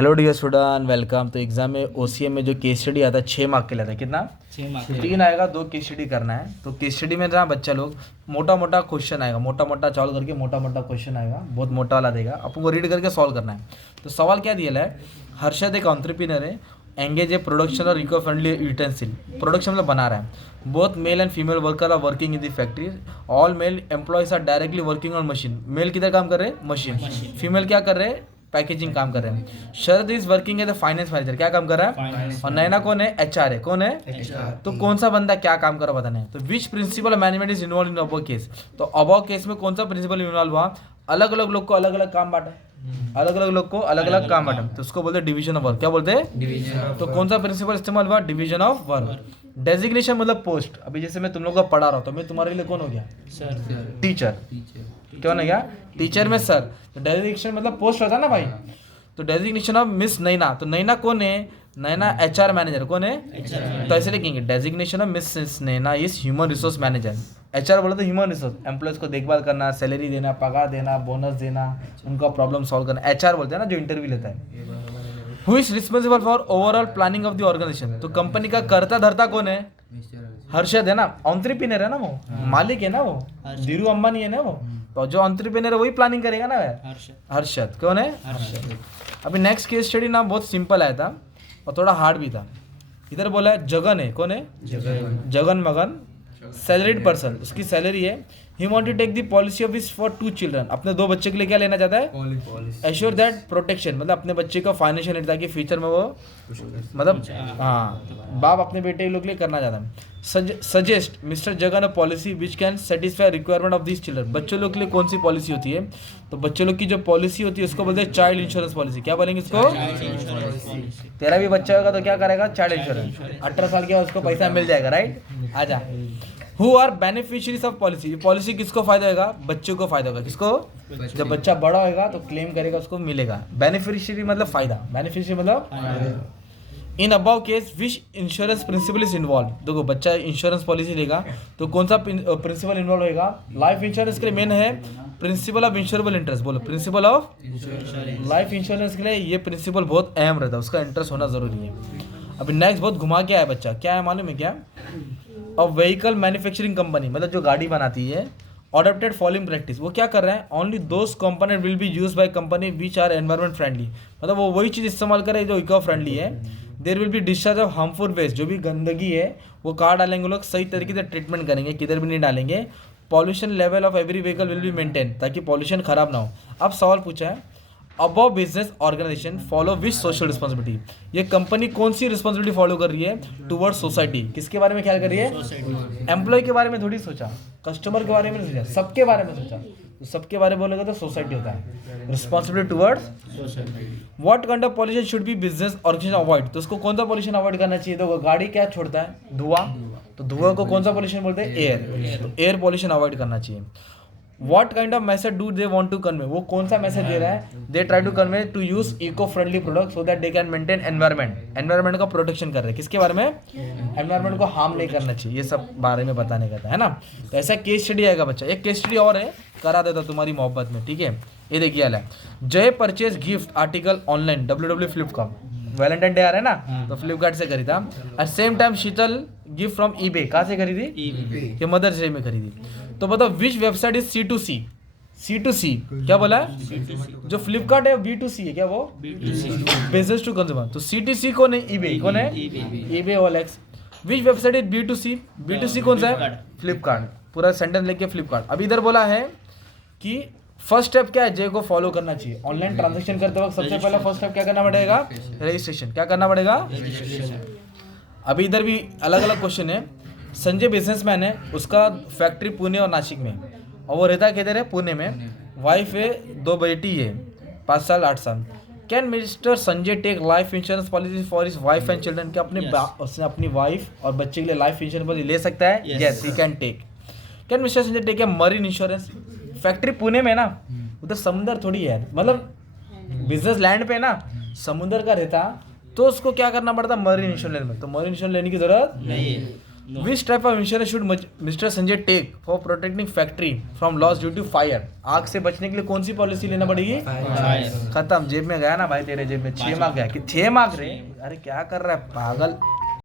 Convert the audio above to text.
Hello dear student, welcome. तो exam में OCM में जो केस स्टडी आता है 6 मार्क के लिए आता है। कितना? 6 मार्क। 3 आएगा, 2 केस स्टडी करना है। तो केस स्टडी में ना बच्चा लोग मोटा मोटा क्वेश्चन आएगा, मोटा मोटा सॉल्व करके मोटा मोटा क्वेश्चन आएगा, बहुत मोटा वाला देगा, अपन को रीड करके सॉल्व करना है। तो सवाल क्या दिया है? हर्षद एक एंटरप्रेन्योर है, एंगेज ए प्रोडक्शन और इको फ्रेंडली यूटेंसिल। प्रोडक्शन मतलब बना रहा है। Both male and female worker are working in the factory. All male employees are directly working on machine. Male किधर काम कर रहे हैं? मशीन। फीमेल क्या कर रहे हैं? पैकेजिंग काम कर रहे हैं। Sharad is working as a finance manager. क्या काम कर रहा है? और नैना कौन है? एचआर है। कौन है? तो कौन सा बंदा क्या काम कर रहा है बताना है। तो which principle management is involve in above case. तो अबव केस में कौन सा प्रिंसिपल इन्वॉल्व हुआ? अलग अलग लोग को अलग अलग काम बांटा, अलग अलग लोग को अलग अलग काम बांटा, तो उसको बोलते हैं डिवीजन ऑफ वर्क। क्या बोलते हैं? तो कौन सा प्रिंसिपल इस्तेमाल हुआ? Division of work. डेजिग्नेशन मतलब पोस्ट। अभी जैसे मैं तुम लोग को पढ़ा रहा हूँ तो मैं तुम्हारे लिए कौन हो गया? सर। टीचर। कौन हो गया? टीचर में सर। तो डेजिग्नेशन मतलब पोस्ट होता है ना भाई। तो डेजिग्नेशन ऑफ मिस नैना। तो नैना कौन है? नैना एचआर मैनेजर। कौन है? तो ऐसे लिखेंगे designation of miss Naina is human resource manager. HR बोले तो ह्यूमन रिसोर्स, एम्प्लॉयज को देखभाल करना, सैलरी देना, पगार देना, बोनस देना, उनका प्रॉब्लम सॉल्व करना। एचआर बोलते हैं ना जो इंटरव्यू लेता है। Who is responsible for overall planning of the organisation. तो कंपनी का कर्ता धर्ता कौन है? हर्षद है ना, एंटरप्रेन्योर है ना, वो मालिक है ना, वो धीरू अंबानी है ना वो। तो जो एंटरप्रेन्योर है वही प्लानिंग करेगा ना। हर्षद कौन है? हर्षद। अभी नेक्स्ट केस स्टडी ना बहुत सिंपल आया था और थोड़ा हार्ड भी था। इधर बोला है जगन है। कौन है? जगन मगन, सैलरीड पर्सन। उसकी सैलरी है। He want to take the policy of his for 2 children. अपने 2 बच्चे के लिए क्या लेना चाहता है? एश्योर दैट प्रोटेक्शन, मतलब अपने बच्चे का फाइनेंशियल नीड, ताकि फ्यूचर में वो मतलब हाँ बाप अपने बेटे लोग के लिए करना चाहता है। Suggest mister Jagan a policy which can satisfy requirement of this children. बच्चों लोग के लिए कौन सी पॉलिसी होती है? तो बच्चों लोग की जो पॉलिसी होती है उसको बोलते हैं चाइल्ड इंश्योरेंस पॉलिसी। क्या बोलेंगे इसको? तेरा भी बच्चा होगा तो क्या करेगा? Child insurance. 18 साल के बाद उसको पैसा मिल जाएगा, राइट? आजा। Who are beneficiaries of policy. ये पॉलिसी किसको फायदा होगा? बच्चों को फायदा होगा। किसको? जब बच्चा बड़ा होगा तो क्लेम करेगा, उसको मिलेगा। बेनिफिशियरी मतलब फायदा, बेनिफिशियरी मतलब in about case which insurance principle is involve. देखो बच्चा इंश्योरेंस पॉलिसी लेगा तो कौन सा प्रिंसिपल इन्वॉल्व होगा? लाइफ इंश्योरेंस के लिए मेन है प्रिंसिपल ऑफ इंश्योरेबल इंटरेस्ट। बोलो प्रिंसिपल ऑफ लाइफ इंश्योरेंस के लिए ये प्रिंसिपल बहुत अहम रहता है, उसका इंटरेस्ट होना जरूरी है। अभी नेक्स्ट बहुत घुमा के आया बच्चा। क्या है मालूम है क्या? और व्हीकल मैन्युफैक्चरिंग कंपनी मतलब जो गाड़ी बनाती है, अडॉप्टेड फॉलोइंग प्रैक्टिस। वो क्या कर रहे हैं? Only those component will be use by company which are environment friendly. मतलब वो वही चीज़ इस्तेमाल करें जो इको फ्रेंडली है। There will be discharge of harmful waste. जो भी गंदगी है वो कहाँ डालेंगे लोग? सही तरीके से ट्रीटमेंट करेंगे, किधर भी नहीं डालेंगे। Pollution level of every vehicle will be maintain, ताकि पॉल्यूशन खराब ना हो। अब सवाल पूछा है above business organisation follow which social responsibility. ये कंपनी कौन सी रिस्पॉन्सिबिलिटी फॉलो कर रही है टुवर्ड्स सोसाइटी? किसके बारे में ख्याल कर रही है? एम्प्लॉय के बारे में थोड़ी सोचा, कस्टमर के बारे में नहीं सोचा, सबके बारे में सोचा। तो सबके बारे में बोलेगा तो सोसाइटी होता है। Responsibility towards society. What kind of pollution should be business organisation avoid. तो उसको कौन सा पॉल्यूशन अवॉइड करना चाहिए? तो गाड़ी क्या छोड़ता है? धुआं। तो धुआं को कौन सा पॉल्यूशन बोलते हैं? एयर। तो एयर पॉल्यूशन अवॉइड करना चाहिए। What kind of message do they want to convey? वो कौन सा मैसेज दे रहा है? They try to convey to use eco-friendly products so that they can maintain environment. Environment का प्रोटेक्शन कर रहे हैं। किसके बारे में? Environment को हार्म नहीं करना चाहिए, ये सब बारे में बताने का था, है ना? तो ऐसा केस स्टडी आएगा बच्चा। एक केस स्टडी और है, करा देता तुम्हारी मोहब्बत में, ठीक है? ये देखिए वाला Jay purchase gift article online www.flip.com। Valentine Day आ रहा है ना, तो फ्लिपकार्ट से खरीदा। At same time Sheetal gift from eBay. कहाँ से खरीदी? ये मदर्स डे में खरीदी। तो बताओ विच वेबसाइट इज C2C। C2C क्या बोला है? जो फ्लिपकार्ट है B2C है। क्या वो? Business to consumer. तो C2C कौन है? ईबे। कौन है? EBay OLX। Which website is B2C। B2C कौन सा है? फ्लिपकार्ट। पूरा सेंटेंस लेके फ्लिपकार्ट। अभी इधर बोला है कि फर्स्ट स्टेप क्या है? जे को फॉलो करना चाहिए। ऑनलाइन ट्रांजेक्शन करते वक्त सबसे पहले फर्स्ट स्टेप क्या करना पड़ेगा? रजिस्ट्रेशन। क्या करना पड़ेगा? अभी इधर भी अलग अलग क्वेश्चन है। संजय बिजनेसमैन है, उसका फैक्ट्री पुणे और नासिक में, और वो रहता किधर है? पुणे में। वाइफ है, 2 बेटी है, 5 साल 8 साल। Can mister Sanjay take life insurance policy for his wife and children. क्या उसने अपनी वाइफ और बच्चे के लिए लाइफ इंश्योरेंस पॉलिसी ले सकता है? Yes he can take. Can mister Sanjay take a marine insurance. Factory Pune में ना, उधर समुद्र थोड़ी है, मतलब बिजनेस लैंड पे ना समुद्र का रहता, तो उसको क्या करना पड़ता? मरीन इंश्योरेंस में। तो मरीन इंश्योरेंस लेने की जरूरत नहीं है। Which type of insurance should mister Sanjay take for protecting factory from loss due to fire? आग से बचने के लिए कौन सी पॉलिसी लेना पड़ेगी? खत्म, जेब में गया ना भाई, तेरे जेब में 6 मार्क गया कि 6 मार्क रे, अरे क्या कर रहा है पागल।